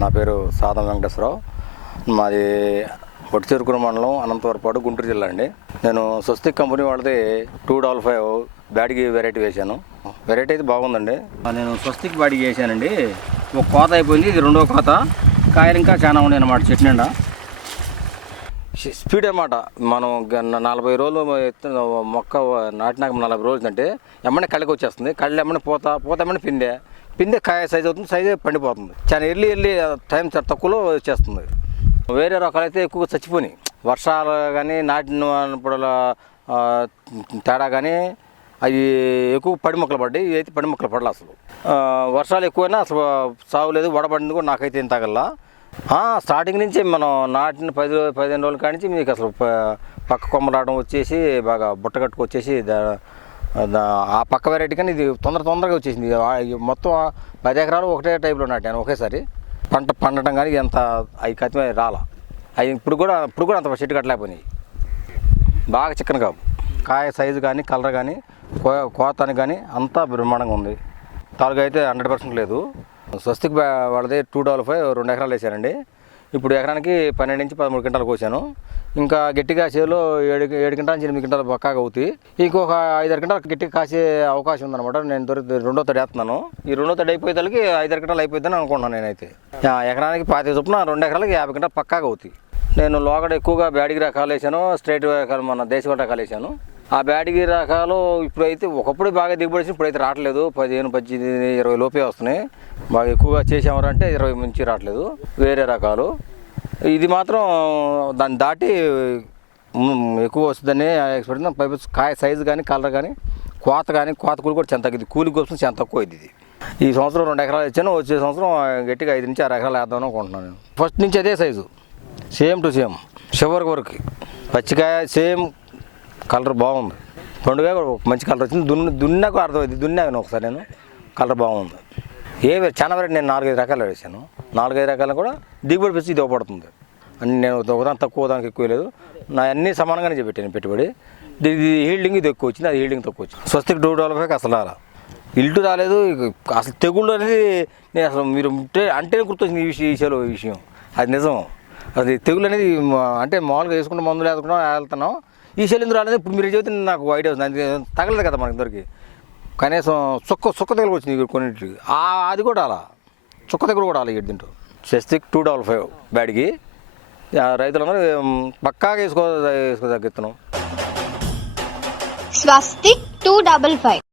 నా పేరు సాదం వెంకటేశ్వరరావు. మాది ఒట్టిచెరుకుల మండలం అనంతవరపాడు గుంటూరు జిల్లా అండి. నేను స్వస్తిక్ కంపెనీ వాళ్ళది టూ డబల్ ఫైవ్ బ్యాడ్కి వెరైటీ వేశాను. వెరైటీ అయితే బాగుందండి. నేను స్వస్తిక్ బ్యాడ్కి వేసానండి ఒక కోత అయిపోయింది ఇది రెండో కోత. కాయలు ఇంకా చాలా ఉన్నాయి అన్నమాట చెట్టు నిండా. స్పీడ్ అన్నమాట. మనం నలభై రోజులు మొక్క నాటినాక నలభై రోజులు అంటే ఎమ్మనే కళ్ళకి వచ్చేస్తుంది. కళ్ళు ఎమ్మనే పోత పోత ఎమ్మనే పిందె. పిందె కాయ సైజ్ అవుతుంది సైజ్ పండిపోతుంది. చాలా ఎర్లీ ఎర్లీ టైం చాలా తక్కువలో వచ్చేస్తుంది వేరే రకాలు అయితే ఎక్కువ చచ్చిపోయినాయి. వర్షాలు కానీ నాటినప్పుడు ఆ, తేడా కానీ అవి ఎక్కువ పడి మొక్కలు పడ్డాయి. ఇవి అయితే పడి మొక్కలు పడలే అసలు. వర్షాలు ఎక్కువైనా అసలు సాగు లేదు వడబడింది కూడా నాకైతే ఏం తగల్లా. స్టార్టింగ్ నుంచి మనం నాటిన పది పదిహేను రోజుల కాడి నుంచి మీకు అసలు పక్క కొమ్మ రావడం వచ్చేసి బాగా బుట్ట కట్టుకు వచ్చేసి దా- ఆ పక్క వెరైటీ కానీ ఇది తొందర తొందరగా వచ్చేసింది. మొత్తం పది ఎకరాలు ఒకటే టైప్లో నాటాను ఒకేసారి. పంట పండటం కానీ ఎంత అవి కత్తిమే రాలా. అవి ఇప్పుడు కూడా ఇప్పుడు కూడా అంత చెట్టు కట్టలేకపోయినాయి. బాగా చికెన్ కాపు కాయ సైజు కానీ కలర్ కానీ కో కోతానికి కానీ అంతా బ్రహ్మాండంగా ఉంది. తాలుగా అయితే హండ్రెడ్ పర్సెంట్ లేదు. స్వస్తిక్ వాళ్ళది టూ డబల్ ఫైవ్ రెండు ఎకరాలు వేసారండి. ఇప్పుడు ఎకరానికి పన్నెండు నుంచి పదమూడు క్వింటాలు కోసాను. ఇంకా గట్టిగా కాసేలో ఏడు ఏడు క్వింటాల నుంచి ఎనిమిది క్వింటాలు పక్కాగా అవుతాయి. ఇంకొక ఐదారు క్వింటాలు గట్టిగా కాసే అవకాశం ఉందన్నమాట. నేను దొరికి రెండో తడి వేస్తున్నాను. ఈ రెండో తడి అయిపోయేదానికి ఐదారు క్వింటాలు అయిపోద్దని అనుకుంటున్నాను నేనైతే. ఎకరానికి పాతి చొప్పున రెండు ఎకరాలకి యాభై క్వింటాలు పక్కాగా అవుతాయి. నేను లోగడ ఎక్కువగా బ్యాడిగి రకాలు వేసాను స్ట్రైట్ రకాలు మన దేశ రకాలు వేసాను ఆ బ్యాడిగి రకాలు ఇప్పుడైతే ఒకప్పుడు బాగా దిగుబడి వచ్చింది ఇప్పుడైతే రావట్లేదు. పదిహేను పద్దెనిమిది ఇరవై లోపే వస్తున్నాయి. బాగా ఎక్కువగా చేసామంటే ఇరవై నుంచి రావట్లేదు. వేరే రకాలు. ఇది మాత్రం దాన్ని దాటి ఎక్కువ వస్తుందని ఎక్స్పెక్ట్ పైపు కాయ సైజు కానీ కలర్ కానీ కోత కానీ కోత కూలి కూడా చాలా తగ్గింది. కూలి కోసం చాలా తక్కువ అయింది ఇది. ఈ సంవత్సరం రెండు ఎకరాలు ఇచ్చాను. వచ్చే సంవత్సరం గట్టిగా ఐదు నుంచి ఆరు ఎకరాలు వేద్దాం అనుకుంటున్నాను నేను. ఫస్ట్ నుంచి అదే సైజు సేమ్ టు సేమ్ చివరికి వరకు. పచ్చికాయ సేమ్ కలర్ బాగుంది. పండుగ మంచి కలర్ వచ్చింది. దున్ని దున్నాక అర్థమైంది. దున్నాను ఒకసారి నేను. కలర్ బాగుంది. ఏ వే- చాలా వరకు నేను నాలుగైదు రకాలు వేసాను. నాలుగైదు రకాలు కూడా దిగుబడి పెంచి ఇది అని నేను ఒకదాని తక్కువ దానికి ఎక్కువ లేదు. నా అన్ని సమానంగానే చెప్పాను పెట్టుబడి. ఇది హీల్డింగ్ ఇది ఎక్కువ వచ్చింది. అది హీల్డింగ్ తక్కువ వచ్చింది. స్వస్తికి టూ డెవలప్ అసలు రాలా. ఇల్టు రాలేదు. అసలు తెగుళ్ళు అనేది నేను అసలు మీరు అంటే అంటేనే గుర్తొచ్చింది ఈ విషయం ఈ విషయం. అది నిజం. అది తెగులు అనేది అంటే మామూలుగా వేసుకుంటే మందులు వేసుకుంటాం వెళ్తున్నాం ఈ శైలి అనేది ఇప్పుడు మీరు చెబితే నాకు ఐడియా వస్తుంది. తగలేదు తగలదు కదా మనకి దొరికి కనీసం చుక్క చుక్క దగ్గర వచ్చింది కొన్నింటికి. అది కూడా అలా. చుక్క దగ్గర కూడా అలా దీంట్లో చెస్తిక్ టూ డబల్ ఫైవ్ బ్యాడ్కి. రైతులందరూ పక్కాగా వేసుకో వేసుకో తగ్గిస్తున్నాం. Swastik two double five.